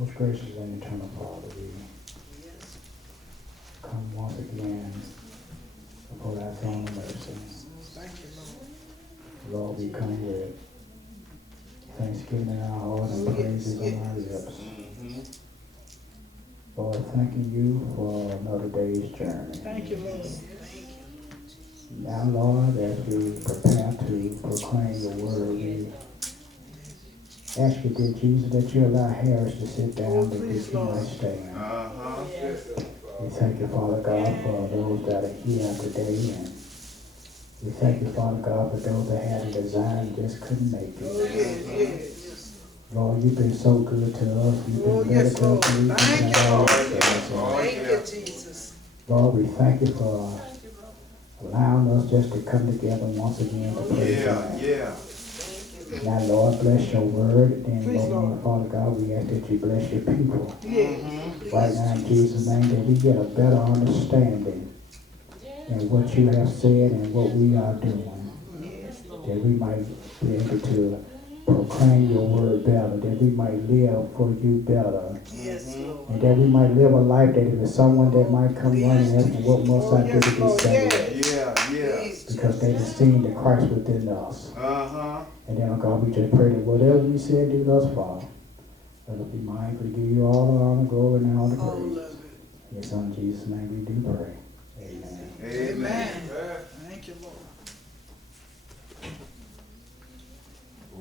Most gracious and eternal Father, we come once again before thy throne of mercy. Thank you, Lord. Lord, we come with thanksgiving in our heart and praises on our lips. Lord, thanking you for another day's journey. Thank you, Lord. Now, Lord, as we prepare to proclaim your word, we ask you, dear Jesus, that you allow Harris to sit down, that he might stand. We thank you, Father God, for those that are here today, and we thank you, Father God, for those that had a desire and just couldn't make it. Lord, you've been so good to us. You've been better to us than we can Thank you, Jesus. Lord, we thank you for allowing us just to come together once again to praise your name. Now, Lord, bless your word. And Lord, Father God, we ask that you bless your people. Right now, in Jesus' name, that we get a better understanding in what you have said and what we are doing. That we might be able to proclaim your word better, that we might live for you better. And that we might live a life that if there's someone that might come running and asking, what must I do to be saved? Because they have seen the Christ within us. And then, oh God, we just pray that whatever we said do thus far, let us be mindful to give you all the honor, glory, and all the praise. In your Son Jesus' name we do pray. Amen. Amen. Thank you, Lord.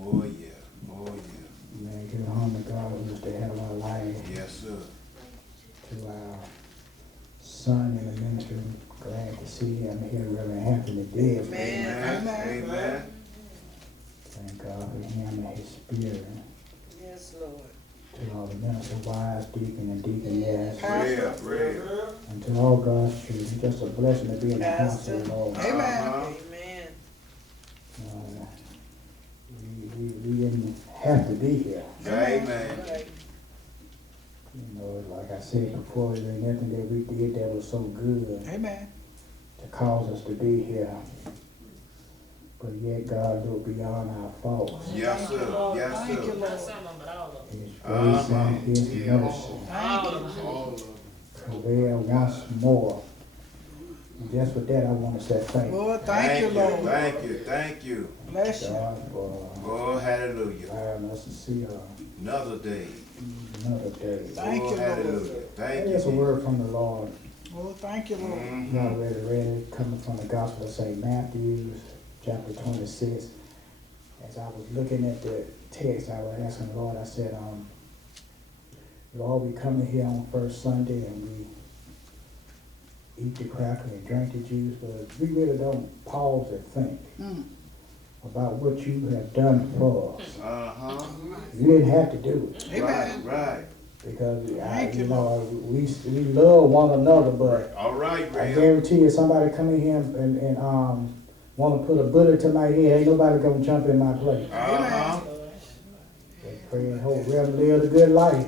Oh yeah, oh yeah. Man, give honor to God who is the head of our life. Yes, sir. To our son in the ministry, glad to see him here, Reverend Anthony Diggs. Amen. Amen. Thank God for him and his spirit. Yes, Lord. To all the minister wives, deacon and deaconess. Prayer. And to all God's children. It's just a blessing to be in the house of the Lord. Amen. We didn't have to be here. Amen. You know, like I said before, there ain't nothing that we did that was so good Amen. to cause us to be here. But yet God looked beyond our faults. Yes, sir. Yes, Thank you, sir. Lord. His grace and his mercy prevail once more. And just for that, I want to say thank you. Lord, thank you, Lord. Thank you. Bless you. God for Oh, hallelujah. allowing us to see Another day. another day. Thank Oh, you, Lord. hallelujah. Thank That you. is a word from the Lord. Oh, thank you, Lord. You already read it, coming from the Gospel of St. Matthew, chapter 26. As I was looking at the text, I was asking the Lord, I said, Lord, we come in here on first Sunday and we eat the cracker and drink the juice, but we really don't pause and think about what you have done for us. You didn't have to do it. Amen. Right. Because Thank you, we love one another, but All right, I Ray. guarantee you somebody come in here and want to put a bullet to my head, ain't nobody gonna jump in my place. They pray and hope we'll live a good life.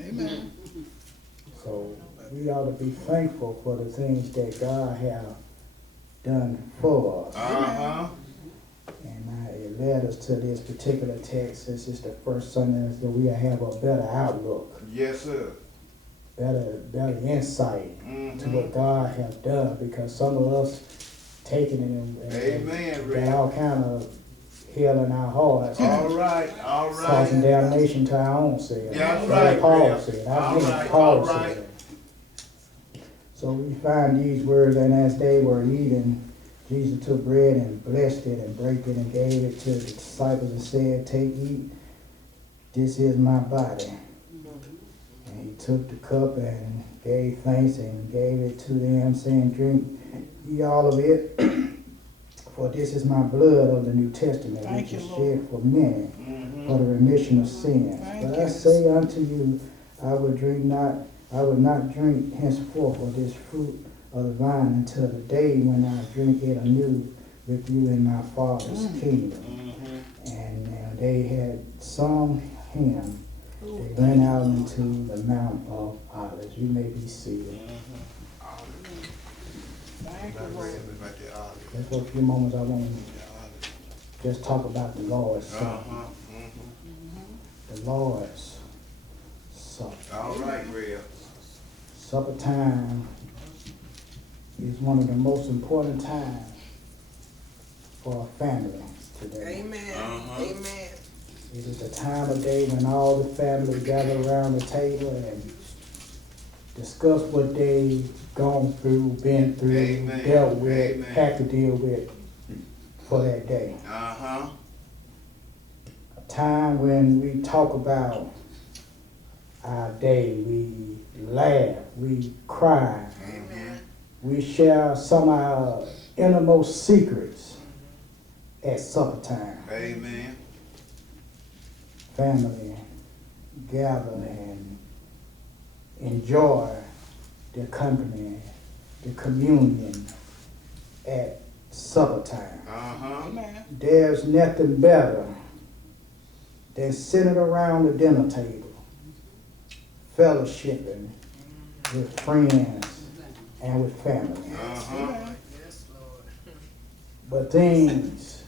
Amen. So we ought to be thankful for the things that God has done for us. And it led us to this particular text. This is the first Sunday that we have a better outlook, Yes, sir. better insight to what God has done. Because some of us taking it and got all kind of hell in our hearts. All right. Causing damnation to our own selves. That's That's right, what Paul Ray. said. All right, Paul all right. said. So we find these words, and as they were eating, Jesus took bread and blessed it and brake it and gave it to the disciples and said, take, eat, this is my body. And he took the cup and gave thanks and gave it to them, saying, drink ye all of it, for this is my blood of the New Testament, which is shed for many for the remission of sins. But I say unto you, I would not drink henceforth of this fruit of the vine until the day when I drink it anew with you in my Father's kingdom. And they had sung hymn. They went out into the Mount of Olives. You may be seated. Thank you, Lord. Just for a few moments, I want to just talk about the Lord's Supper. The Lord's Supper time is one of the most important times for a family today. Amen. Amen. It is a time of day when all the family gather around the table and discuss what they've gone through, been through, Amen. dealt with, Amen. had to deal with for that day. Uh-huh. A time when we talk about our day, we laugh, we cry, Amen. we share some of our innermost secrets at supper time. Amen. Family gather and enjoy the company, the communion at supper time. Uh-huh. Amen. There's nothing better than sitting around the dinner table, fellowshipping with friends and with family. Uh-huh. Amen. But things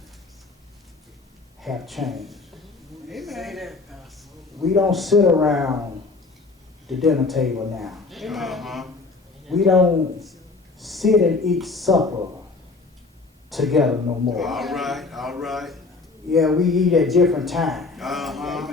have changed. Amen. We don't sit around the dinner table now. Uh-huh. We don't sit and eat supper together no more. All right. All right. Yeah, we eat at different times. Uh-huh.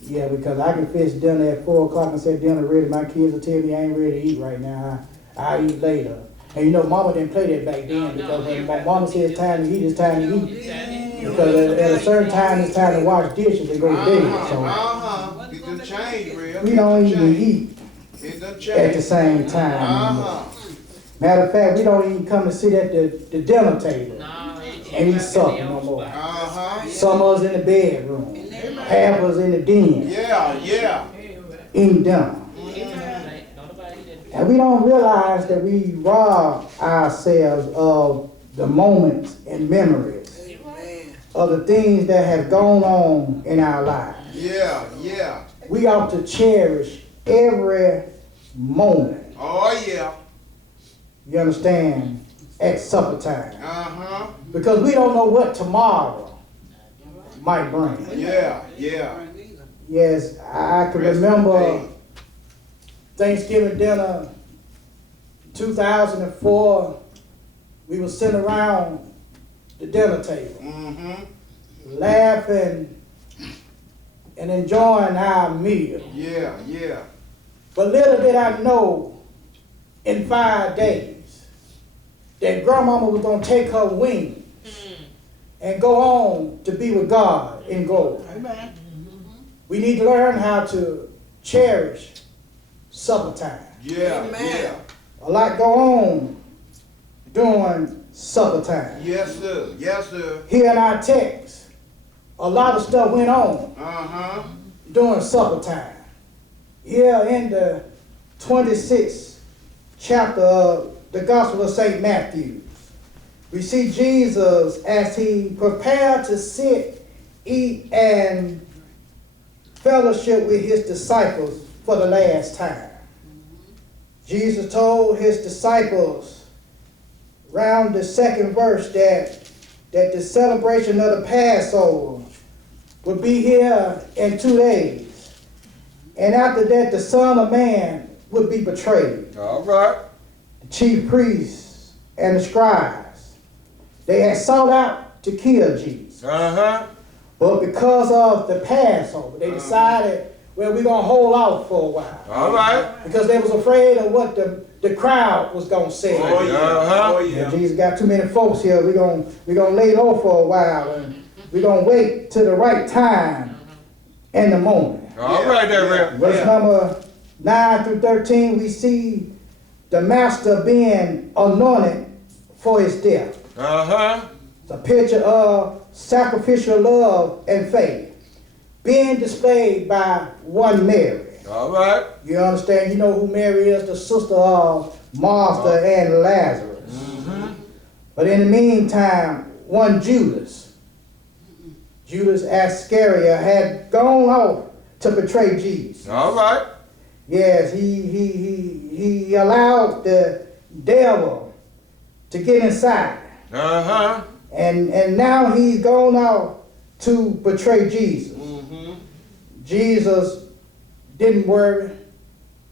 Yeah, because I can finish dinner at 4 o'clock and say dinner ready. My kids will tell me I ain't ready to eat right now. I'll eat later. And you know, Mama didn't play that back then because when Mama said it's time to eat, it's time to eat. Because at a certain time, it's time to wash dishes and go to bed. So Uh-huh. It done changed, real. we don't even eat It done at the changed. same time anymore. Uh-huh. Matter of fact, we don't even come to sit at the dinner table and eat supper no more. Uh-huh. Some of us in the bedroom, half of us in the den, Yeah, yeah. eating dinner. And we don't realize that we rob ourselves of the moments and memories of the things that have gone on in our lives. Yeah, yeah. We ought to cherish every moment, Oh, yeah. you understand, at supper time. Uh-huh. Because we don't know what tomorrow might bring. Yeah, yeah. Yes, I can remember Thanksgiving dinner 2004. We were sitting around the dinner table, Mm-hmm. laughing and enjoying our meal. Yeah, yeah. But little did I know, in 5 days, that grandmama was going to take her wings and go on to be with God in glory. Amen. We need to learn how to cherish supper time. Yeah, Amen. yeah. A lot go on during supper time. Yes, sir. Yes, sir. Here in our text, a lot of stuff went on Uh-huh. during supper time. Here in the 26th chapter of the Gospel of St. Matthew, we see Jesus as he prepared to sit, eat, and fellowship with his disciples for the last time. Jesus told his disciples around the second verse that the celebration of the Passover would be here in 2 days. And after that, the Son of Man would be betrayed. All right. The chief priests and the scribes, they had sought out to kill Jesus. Uh-huh. But because of the Passover, they decided, well, we're going to hold out for a while. All right. Because they was afraid of what the crowd was going to say. Oh, yeah. Uh-huh. Oh, And yeah. Jesus got too many folks here. We're gonna lay low for a while, and we're going to wait till the right time and the moment. All right there, Rev. Verse number 9 through 13, we see the master being anointed for his death. Uh-huh. It's a picture of sacrificial love and faith being displayed by one Mary. All right. You understand? You know who Mary is, the sister of Martha and Lazarus. But in the meantime, one Judas Iscariot, had gone off to betray Jesus. All right. Yes, he allowed the devil to get inside. Uh-huh. And now he's gone out to betray Jesus. Mm-hmm. Jesus didn't worry,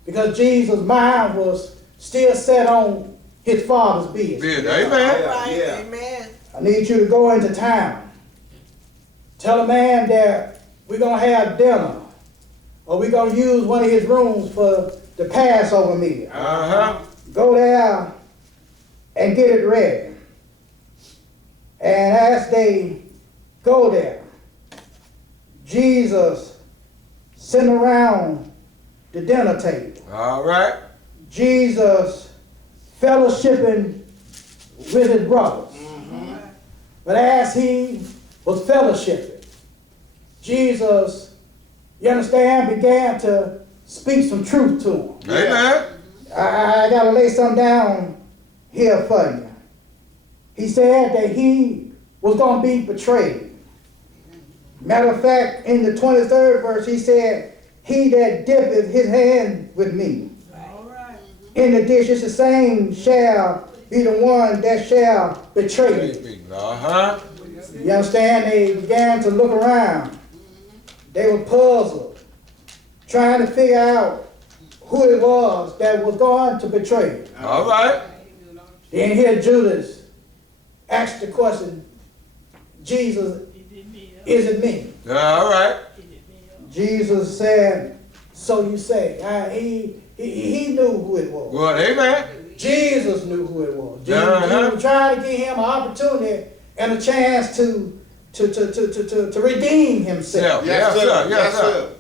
because Jesus' mind was still set on his Father's business. Amen. Yeah. Amen. I need you to go into town. Tell a man that we're going to have dinner, or we're going to use one of his rooms for the Passover meal. Uh-huh. Go there and get it ready. And as they go there, Jesus sitting around the dinner table. All right. Jesus fellowshipping with his brothers. But as he was fellowshipping, Jesus, you understand, began to speak some truth to him. Amen. I got to lay something down here for you. He said that he was going to be betrayed. Matter of fact, in the 23rd verse, he said, he that dippeth his hand with me in the dish is the same shall be the one that shall betray me. Uh-huh. You understand? They began to look around. They were puzzled, trying to figure out who it was that was going to betray him. All right. Then here Judas asked the question, Jesus, is it me? All right. Jesus said, so you say. He knew who it was. Well, amen. Jesus knew who it was. Jesus, Uh-huh. Jesus was trying to give him an opportunity and a chance to redeem himself. Yes, sir. Yes, sir.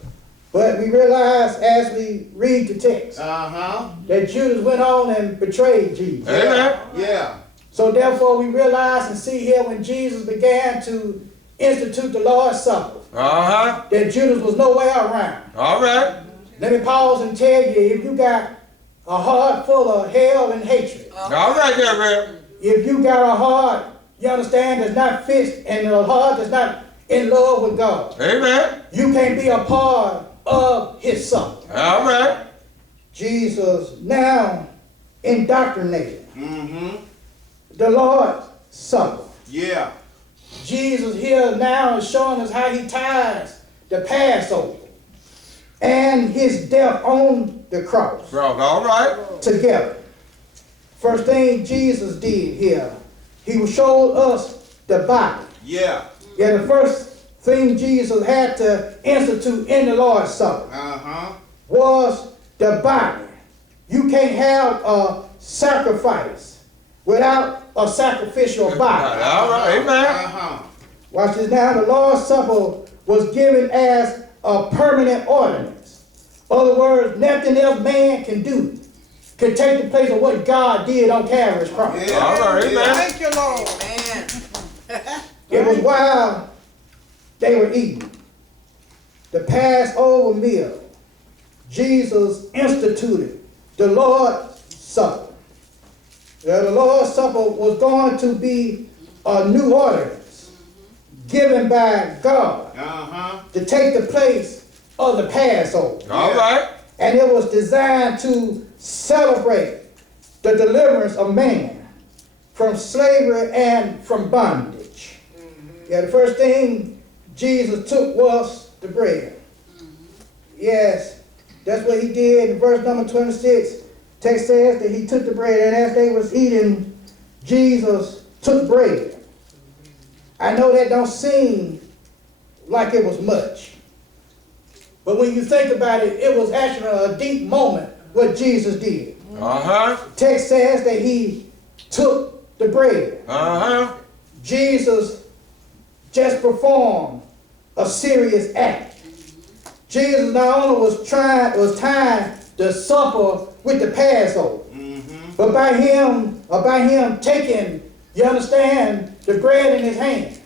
But we realize as we read the text that Judas went on and betrayed Jesus. Amen. Yeah. So therefore we realize and see here when Jesus began to institute the Lord's Supper, Uh-huh. that Judas was nowhere around. All right. Let me pause and tell you, if you got a heart full of hell and hatred, All right there, Rev. if you got a heart, you understand, that's not fixed, and a heart that's not in love with God, Amen. you can't be a part of his supper. All right. Jesus now indoctrinated the Lord's Supper. Yeah. Jesus here now is showing us how he ties the Passover and his death on the cross Bro, all right. together. First thing Jesus did here, he showed us the body. Yeah. Yeah, the first thing Jesus had to institute in the Lord's Supper was the body. You can't have a sacrifice without a sacrificial body. All right. Amen. Watch this now. The Lord's Supper was given as a permanent ordinance. In other words, nothing else man can do can take the place of what God did on Calvary's cross. Yeah. All right. Amen. Thank you, Lord. Amen. It was while they were eating the Passover meal, Jesus instituted the Lord's Supper. The Lord's Supper was going to be a new ordinance given by God to take the place of the Passover. All right. And it was designed to celebrate the deliverance of man from slavery and from bondage. Yeah, the first thing Jesus took was the bread. Yes, that's what he did in verse number 26. Text says that he took the bread, and as they was eating, Jesus took bread. I know that don't seem like it was much. But when you think about it, it was actually a deep moment what Jesus did. Uh-huh. Text says that he took the bread. Uh-huh. Jesus just performed a serious act. Jesus not only was tying the supper with the Passover, but by him taking, you understand, the bread in his hand,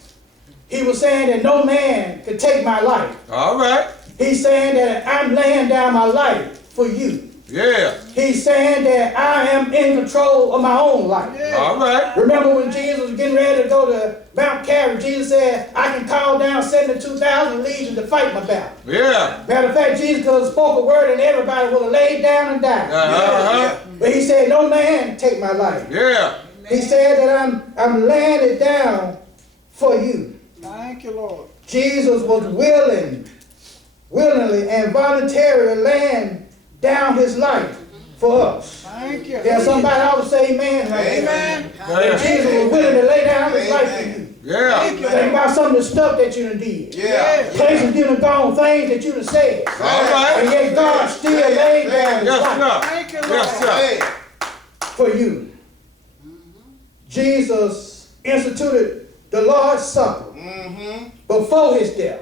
he was saying that no man could take my life. All right. He's saying that I'm laying down my life for you. Yeah. He's saying that I am in control of my own life. All right. Remember when Jesus was getting ready to go to Mount Calvary, Jesus said, I can call down 72,000 legions to fight my battle. Yeah. Matter of fact, Jesus could have spoke a word and everybody would have laid down and died. Uh-huh. But he said, no man take my life. Yeah. He said that I'm laying it down for you. Thank you, Lord. Jesus was willingly and voluntarily laying down his life for us. Thank you. Yeah, somebody ought to say amen right there. Amen. That Jesus was willing to lay down his life for you. Yeah. Think about some of the stuff that you done did. Yeah. Places you done gone, things that you done said. All right. And yet God still laid down his Yes, life sir. Thank you, Lord. Yes, sir. for you. Jesus instituted the Lord's Supper before his death.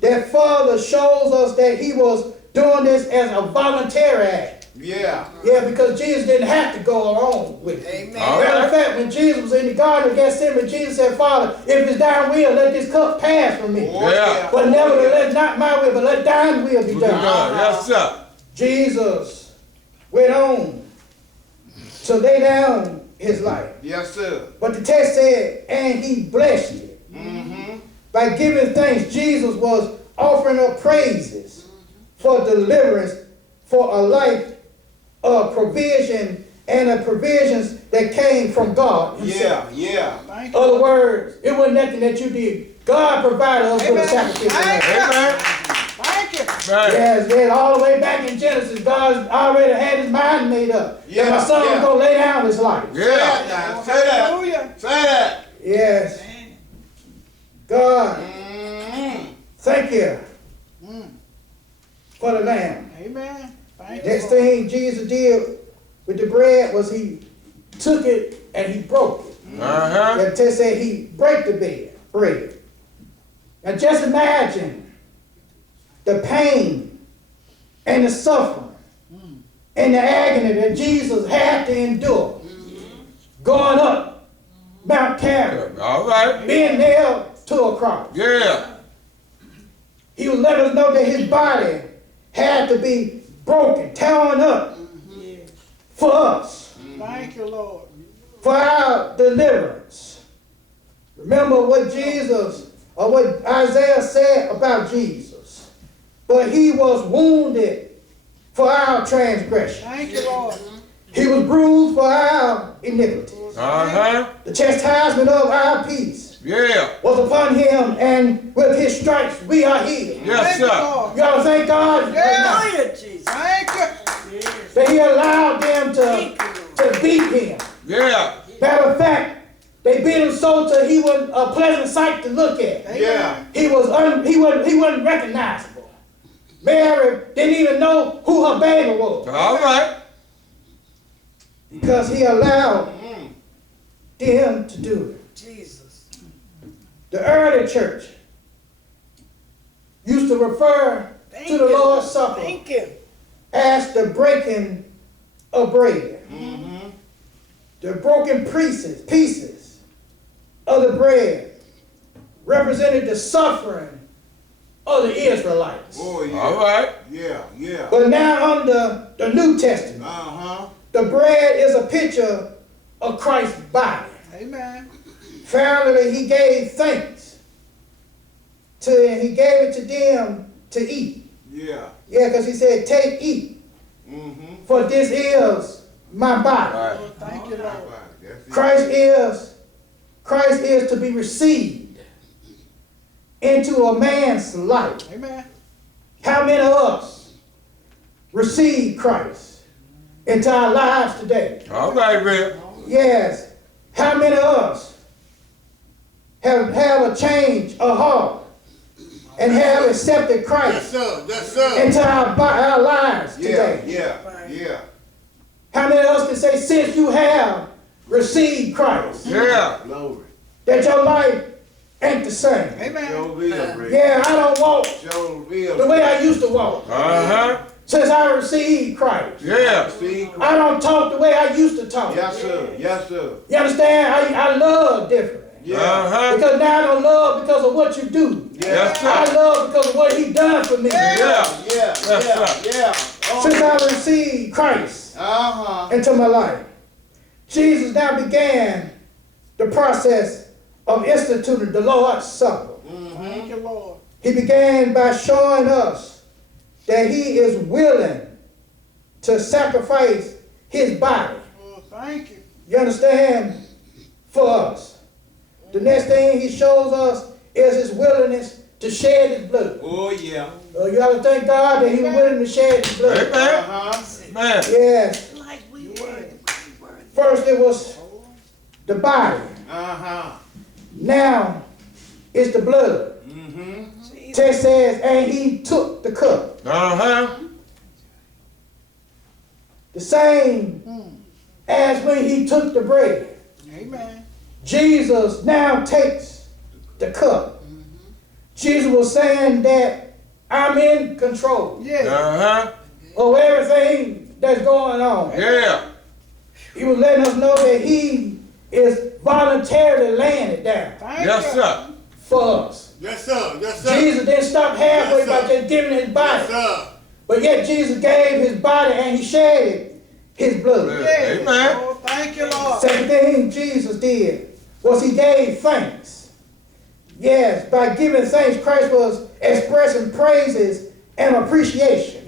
That further shows us that he was doing this as a voluntary act. Yeah. Yeah, because Jesus didn't have to go along with it. Amen. All Matter right. of fact, when Jesus was in the Garden of Gethsemane, Jesus said, Father, if it's thine will, let this cup pass from me. Oh, Yeah. But nevertheless, not my will, but let thine will be done. Yes, sir. Jesus went on to lay down his life. Yes, sir. But the text said, and he blessed it. By giving thanks, Jesus was offering up praises for deliverance, for a life of provision and the provisions that came from God himself. Yeah. Thank you. Other words, it wasn't nothing that you did. God provided us with a sacrificial lamb. Amen. Thank you. Right. Yes, all the way back in Genesis, God already had his mind made up. Yeah, That my son was yeah. going to lay down his life. Yeah. Now, say that. Hallelujah. Say that. Yes. God, thank you for the lamb. Amen. Thank you. Next Lord. thing Jesus did with the bread was he took it and he broke it. Uh-huh. The text said he broke the bread. Now just imagine the pain and the suffering and the agony that Jesus had to endure going up Mount Calvary, All right. being nailed to a cross. Yeah. He was letting us know that his body had to be broken, torn up for us, Thank you, Lord. for our deliverance. Remember what Jesus, or what Isaiah said about Jesus. But he was wounded for our transgression. Thank you, Lord. He was bruised for our iniquities. Uh-huh. The chastisement of our peace Yeah. was upon him, and with his stripes we are healed. Yes, Thank you, sir. Lord. You ought to thank God right now Thank you. that he allowed them to beat him. Yeah. Matter of fact, they beat him so till he was a pleasant sight to look at. Yeah. He wasn't recognizable. Mary didn't even know who her baby was All right. because he allowed them to do it. Jesus. The early church used to refer to the Lord's Supper Thank you. as the breaking of bread. The broken pieces of the bread represented the suffering of the Israelites. Oh, yeah. All right. Yeah. But now under the New Testament, the bread is a picture of Christ's body. Amen. Finally, he gave thanks and he gave it to them to eat. Yeah. Yeah, because he said, take, eat, for this is my body. All right. Thank you, Lord. Christ is to be received into a man's life. Amen. How many of us receive Christ into our lives today? All right, Rick. Yes. How many of us have a change of heart and have accepted Christ into our lives today? Yeah. How many of us can say, since you have received Christ, Yeah. Glory. that your life ain't the same? Amen. Show will, Rick. Yeah, I don't walk Show will. the way I used to walk Uh-huh. since I received Christ. Yeah. See? I don't talk the way I used to talk. Yes, sir. Yes, sir. You understand? I love different. Yeah. Uh-huh. Because now I don't love because of what you do. Yes, I sir. love because of what he done for me. Yeah. Yeah. Since I received Christ into my life, Jesus now began the process of instituting the Lord's Supper. Thank you, Lord. He began by showing us that he is willing to sacrifice his body. Oh, thank you. You understand? For us. The next thing he shows us is his willingness to shed his blood. Oh, yeah. You ought to thank God that he was willing to shed his blood. Amen. Man. Yes. Like we were. First it was the body. Now it's the blood. Text says, and he took the cup. The same as when he took the bread. Amen. Jesus now takes the cup. Jesus was saying that I'm in control Yeah. of everything that's going on. Yeah. He was letting us know that he is voluntarily laying it down Thank Yes, you. sir. for us. Yes, sir. Yes, sir. Jesus didn't stop halfway Yes, sir. by just giving his body. Yes, sir. But yet Jesus gave his body and he shed his blood. Yes. Amen. Oh, thank you, Lord. Second thing Jesus did was he gave thanks. Yes, by giving thanks, Christ was expressing praises and appreciation.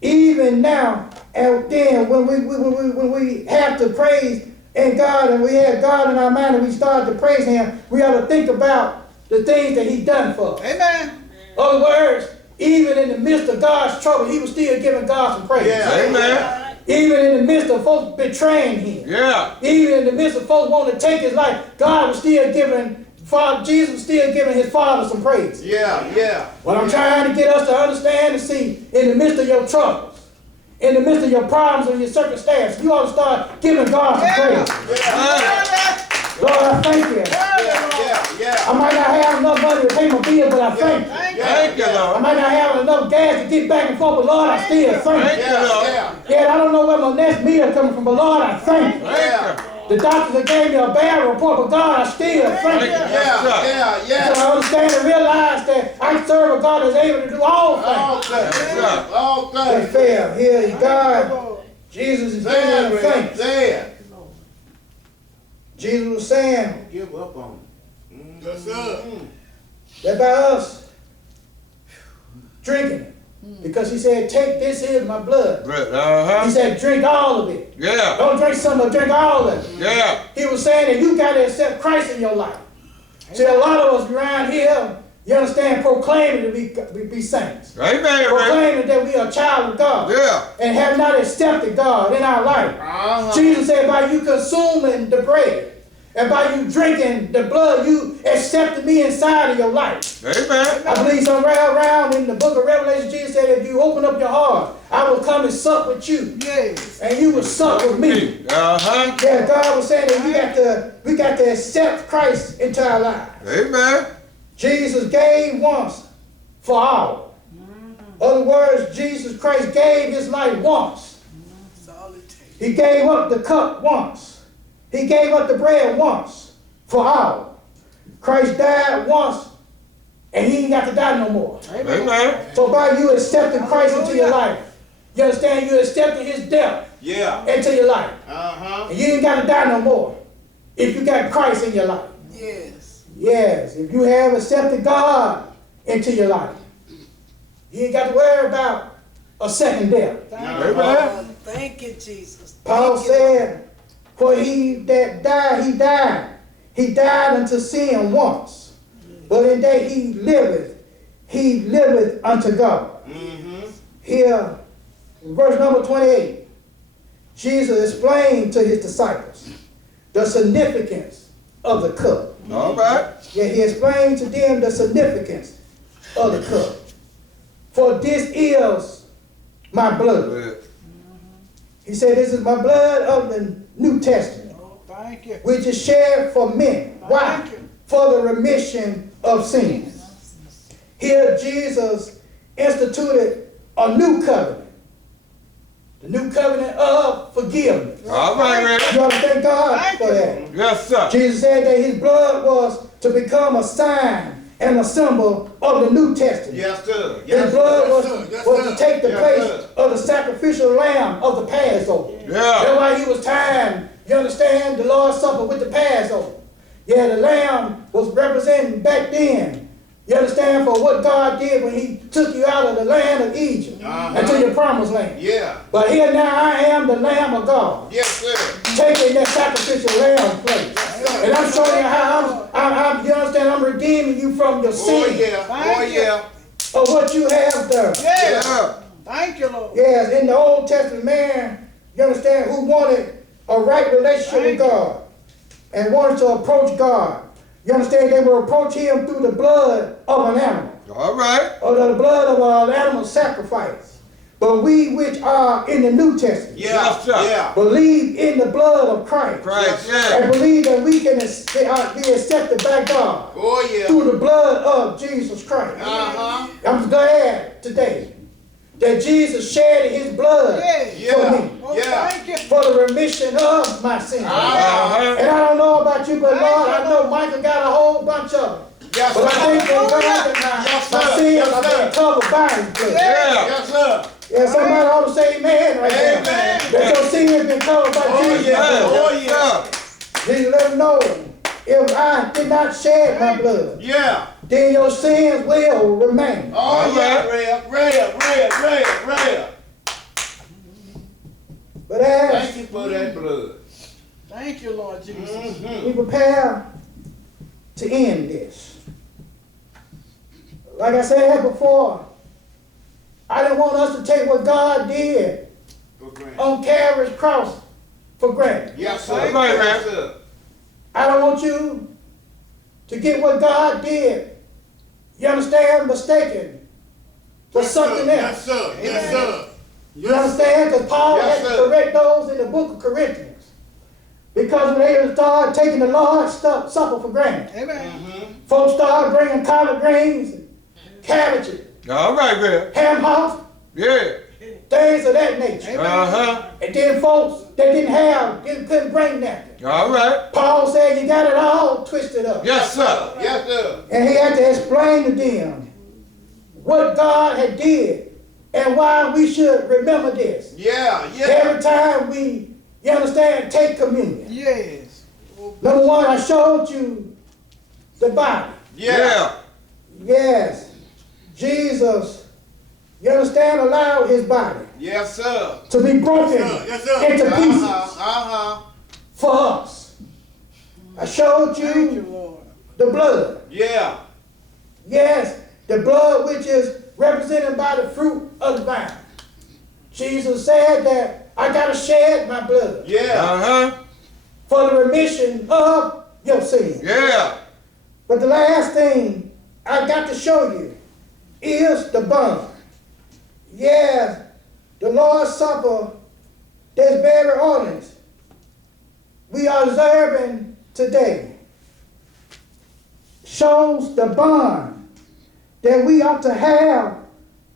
Even now, and then when we have to praise in God and we have God in our mind and we start to praise him, we ought to think about the things that he done for us. Amen. In other words, even in the midst of God's trouble, he was still giving God some praise. Yeah. Amen. Even in the midst of folks betraying him. Yeah. Even in the midst of folks wanting to take his life, God was still giving, Jesus was still giving his Father some praise. Yeah, yeah. What I'm trying to get us to understand and see, in the midst of your troubles, in the midst of your problems and your circumstances, you ought to start giving God some praise. Yeah. Lord, I thank you. I might not have enough money to pay my bill, but I thank you. Thank you, I Lord. might not have enough gas to get back and forth, but Lord, I still thank Thank you. you, Lord. Yeah, I don't know where my next meal coming from, but Lord, I thank you. Thank you. The doctors have gave me a bad report, but God, I still thank you. Yes, So I understand and realize that I serve a God that's able to do all things. All They things. fail. Here, God, Jesus is giving them thanks. Jesus was saying Give up on it. Yes, sir. that by us drinking it, because he said, take this is my blood. He said, drink all of it. Yeah. Don't drink some of it, drink all of it. Yeah. He was saying that you got to accept Christ in your life. See, a lot of us around here, you understand, proclaiming to be saints. Amen. Proclaiming that we are a child of God. Yeah. And have not accepted God in our life. Jesus said, by you consuming the bread and by you drinking the blood, you accepted me inside of your life. Amen. I believe somewhere around in the book of Revelation, Jesus said, if you open up your heart, I will come and sup with you. Yes. And you will sup with me. Yeah, God was saying that we got to accept Christ into our lives. Amen. Jesus gave once for all. Other words, Jesus Christ gave his life once. He gave up the cup once. He gave up the bread once for all. Christ died once, and he ain't got to die no more. Amen. So by you accepting Christ into your life, you understand, you accepting his death into your life. And you ain't got to die no more if you got Christ in your life. Yes. Yes, if you have accepted God into your life, you ain't got to worry about a second death. Amen. Thank you, Jesus. Paul Thank you, said, for he that died, he died. He died unto sin once. But in that he liveth unto God. Here, in verse number 28, Jesus explained to his disciples the significance of the cup. All right. Yeah, he explained to them the significance of the cup. For this is my blood. He said, this is my blood of the New Testament, Thank you. which is shed for men. Why? Thank you. For the remission of sins. Here Jesus instituted a new covenant. The new covenant of forgiveness. All right, Rick. You ought to thank God Thank for you. that. Yes, sir. Jesus said that his blood was to become a sign and a symbol of the New Testament. Yes, sir. His blood was to take the place of the sacrificial lamb of the Passover. Yeah. That's why he was tying, you understand, the Lord's Supper with the Passover. Yeah, the lamb was representing back then, you understand, for what God did when he took you out of the land of Egypt into your promised land. Yeah. But here now I am the Lamb of God, Yes, sir. taking that sacrificial lamb place. sir. And I'm showing you how you understand, I'm redeeming you from your Oh, sin yeah. Oh, Thank you. yeah. of what you have done. Yes. Yeah. Thank you, Lord. Yes, in the Old Testament, man, you understand, who wanted a right relationship with God and wanted to approach God. You understand, they would approach him through the blood of an animal, All right. or the blood of an animal sacrifice. But we which are in the New Testament Yeah. Yes, sir. Yeah. believe in the blood of Christ, Christ, Yes, yeah. and believe that we can be accepted by God Oh, yeah. through the blood of Jesus Christ. Uh-huh. I'm glad today that Jesus shed his blood Yeah. for Yeah. me, Oh, Yeah. thank you. for the remission of my sins. Uh-huh. And I don't know about you, but Lord, I know Michael got a whole bunch of them. Yes, But I sir. thank God that Yes, my sir. sins Yes, are being sir. covered by his blood. Yeah. Yes, sir. Yeah, somebody ought to say amen right there. Amen. That your sins been covered by Oh, Jesus' yeah. blood. Oh, Yes, yeah. sir. Jesus let them know, if I did not shed my blood, Yeah. then your sins will remain. Oh, yeah. right. Real. But as Thank you for that blood. Thank you, Lord Jesus. Mm-hmm. we prepare to end this, like I said before, I didn't want us to take what God did For granted. on Calvary's cross for granted. Yes, sir. Right, man. Yes, sir. I don't want you to get what God did, you understand, mistaken for Yes, something sir. else. Yes, sir. Yes, sir. You understand? Because Paul Yes, had to sir. correct those in the book of Corinthians. Because when they started taking the Lord's Supper for granted, Amen. Mm-hmm. folks started bringing collard greens and cabbages, All right, Rev. ham hocks, Yeah. things of that nature. Uh-huh. And then folks that couldn't bring that. All right. Paul said you got it all twisted up. Yes, sir. Yes, sir. And he had to explain to them what God had did and why we should remember this. Yeah. Every time we, you understand, take communion. Yes. Number one, I showed you the body. Yeah. Yes, Jesus, you understand, allowed his body Yes, sir. to be broken Yes, sir. into pieces Uh-huh. for us. I showed Thank you, you Lord. the blood. Yeah. Yes, the blood which is represented by the fruit of the vine. Jesus said that I got to shed my blood Yeah. Uh-huh. for the remission of your sins. Yeah. But the last thing I got to show you is the bond. Yes, the Lord's Supper, this very ordinance we are observing today shows the bond that we ought to have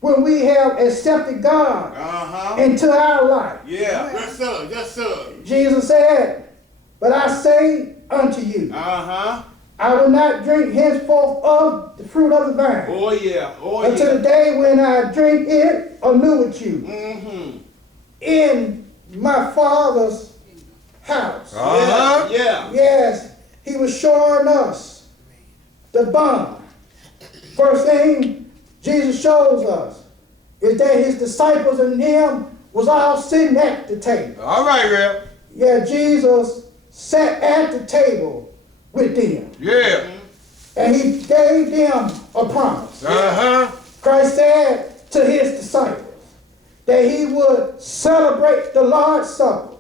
when we have accepted God Uh-huh. into our life. Yeah. Yes, sir. Yes, sir. Jesus said, but I say unto you, Uh-huh. I will not drink henceforth of the fruit of the vine Oh, yeah. Oh, until yeah. the day when I drink it anew with you Mm-hmm. in my Father's house. Uh-huh. Yeah. Yes, he was showing us the bond. First thing Jesus shows us is that his disciples and him was all sitting at the table. All right, Rev. Yeah, Jesus sat at the table with them, Yeah. and he gave them a promise. Uh-huh. Christ said to his disciples that he would celebrate the Lord's Supper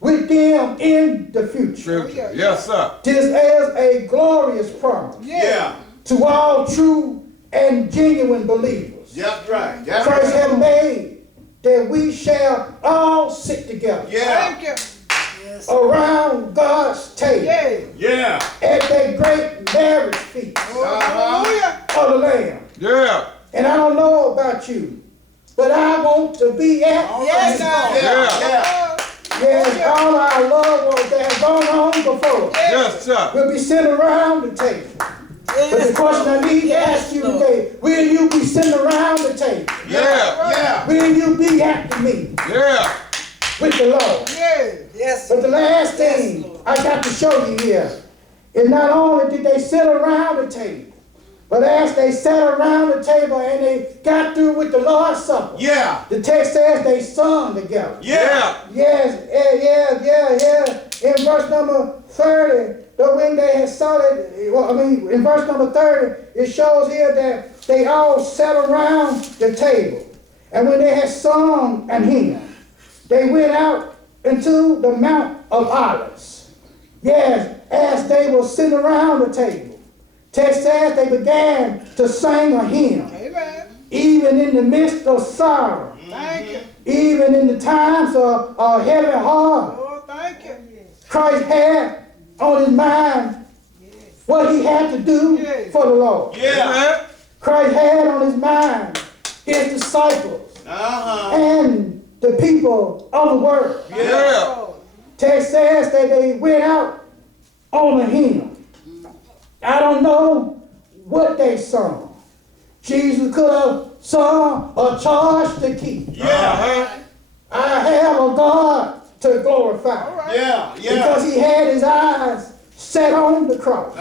with them in the future. Future. Yes, sir. This is a glorious promise Yeah. to all true and genuine believers. That's right. That's Christ right. has made that we shall all sit together Yeah. Thank you. Yes. around God's table Yeah. Yeah. at that great marriage feast Hallelujah. of the Lamb. Yeah. And I don't know about you, but I want to be at Yes, God. Yeah. Yeah. yes, all our loved ones that have gone on before Yes, sir. will be sitting around the table. But the question I need to ask you today, will you be sitting around the table? Yeah. Yeah. Will you be at the meeting Yeah. with the Lord? Yeah. Yes. But the last thing I got to show you here is not only did they sit around the table, But as they sat around the table and they got through with the Lord's Supper, Yeah. the text says they sung together. Yeah. Yes, in verse number 30, but when they had sung it, well, in verse number 30, it shows here that they all sat around the table. And when they had sung an hymn, they went out into the Mount of Olives. Yes, as they were sitting around the table, text says they began to sing a hymn. Amen. Even in the midst of sorrow, Thank you. even in the times of heavy heart, Oh, thank you. Christ had on his mind what he had to do for the Lord. Yeah. Christ had on his mind his disciples and the people of the world. Yeah. Text says that they went out on a hymn. I don't know what they sung. Jesus could have sung a charge to keep. Yeah. I have a God to glorify. Yeah. Because he had his eyes set on the cross.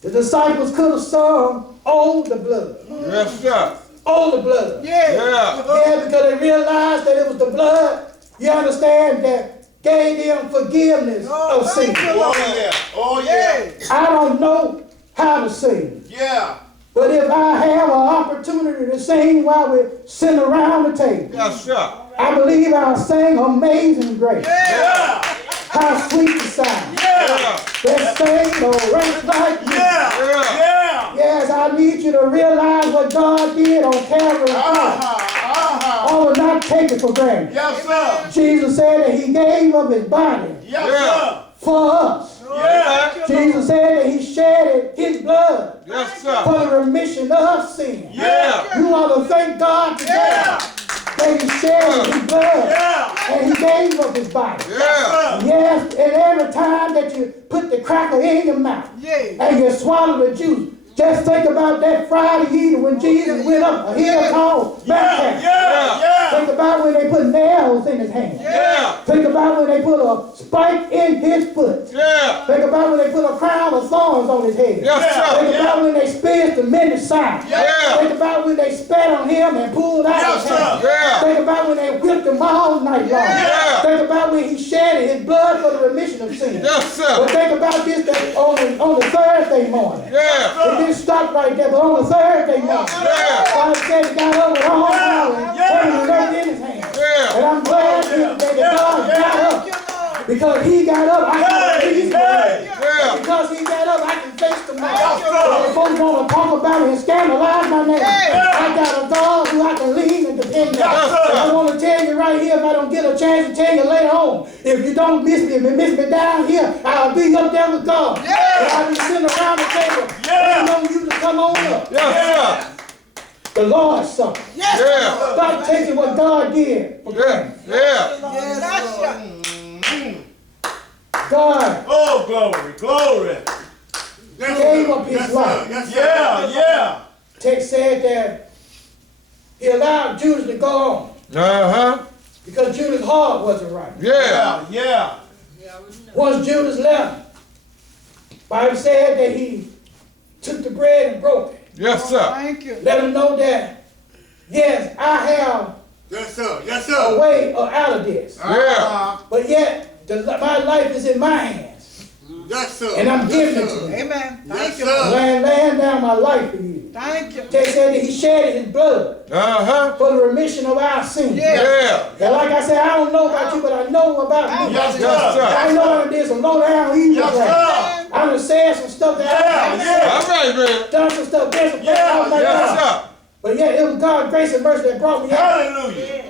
The disciples could have sung, "Oh, the blood." Yes, sir. Oh, the blood. Yeah. Yeah. Yeah, because they realized that it was the blood, you understand, that gave them forgiveness of sin. Oh yeah. Oh yeah. I don't know how to sing, Yeah. but if I have an opportunity to sing while we're sitting around the table, Yes, sir. I believe I'll sing Amazing Grace. Yeah. How sweet the sound. Yeah. That sing no rest like you. Yeah. Yeah. Yes, I need you to realize what God did on Calvary. I will not take it for granted. Yes, sir. Jesus said that he gave up his body Yes, sir. for us. Yeah. Jesus said that he shed his blood Yes, for sir. the remission of sin. Yeah. You ought to thank God today that he shed his blood Yeah. and he gave up his body. Yeah. Yes, and every time that you put the cracker in your mouth and you swallow the juice, just think about that Friday evening when Jesus went up a hill called Bethlehem. Yeah. Think about when they put nails in his hands. Yeah. Think about when they put a spike in his foot. Yeah. Think about when they put a crown of thorns on his head. Yes, sir. Think about when they spit the many signs. Yeah. Think about when they spat on him and pulled out Yes, his hand. sir. Yeah. Think about when they whipped him all night long. Yeah. Think about when he shed his blood for the remission of sin. Yes, But sir. think about this that on the Thursday morning. Yeah. It didn't stop right there, but on the Thursday morning, Yeah. God said he got up with all power and put it in his hand. Yeah. And I'm glad that God got up. Because he got up, I can believe Hey. Yeah. Because he got up, I can face tomorrow. sir. If folks want to talk about it and scandalize my name, I got a God who I can lean and depend on. Yes, sir. And I want to tell you right here, if I don't get a chance to tell you later on, if you don't miss me, if you miss me down here, I'll be up there with God. And I'll be sitting around the table waiting on you to come on up. Yes, sir. The Lord's Supper. Yeah. Stop taking what God did for Yeah. granted. Yeah. God Oh, glory, glory. gave up his life. Yeah. Text said that he allowed Judas to go on Uh-huh. because Judas' heart wasn't right. Yeah. Yeah. Once Judas left, Bible said that he took the bread and broke it. Yes, sir. Thank you. Let him know that, yes, I have Yes, sir. Yes, a sir. way out of this. Yeah. But yet, my life is in my hands. Yes, sir. And I'm giving it to you. Amen. Yes, Thank you. sir. Lord. Laying down my life for you. Thank you. Text said that he shed his blood Uh-huh. for the remission of our sins. Yeah. And like I said, I don't know about you, but I know about me. Yes, Yes, sir. I sir. know I did some low down evil Yes, things. sir. I done said some stuff that I All right, man. done some stuff, did some things I was like, Yes, "Oh." sir. But yeah, it was God's grace and mercy that brought me out. Hallelujah.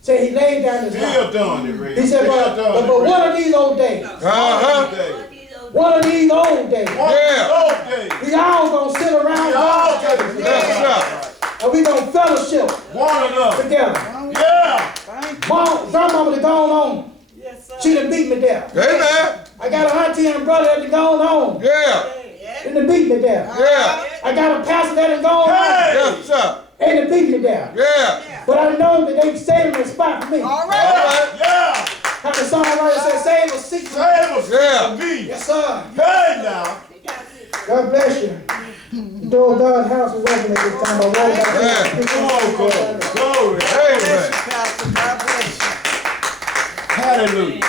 Said he laid down his Still life. done it, Ray. He said, Still but done it, one Ray. of these old days, Uh-huh. one of these old days, Yeah. Okay. we all gonna sit around God's table Yes, sir. and we gonna fellowship One of them. together. Yeah. Mom, grandmama that gone on. She done beat me down. Amen. I got a auntie and brother that done gone on. Yeah. And they beat me down. Yeah. I got a pastor that done gone on. Hey. Yes, sir. And they beat me down. Yeah. But I know that they saved me a spot for me. All All right. right. Yeah. How the songwriter said, save a seat. Save us Yeah. from me. Yes, sir. Hey, now. God bless you. Door of God's house is open at this time. I roll back Amen. in. Oh, glory. Glory. Bless Amen. you, Pastor. God bless you. Hallelujah.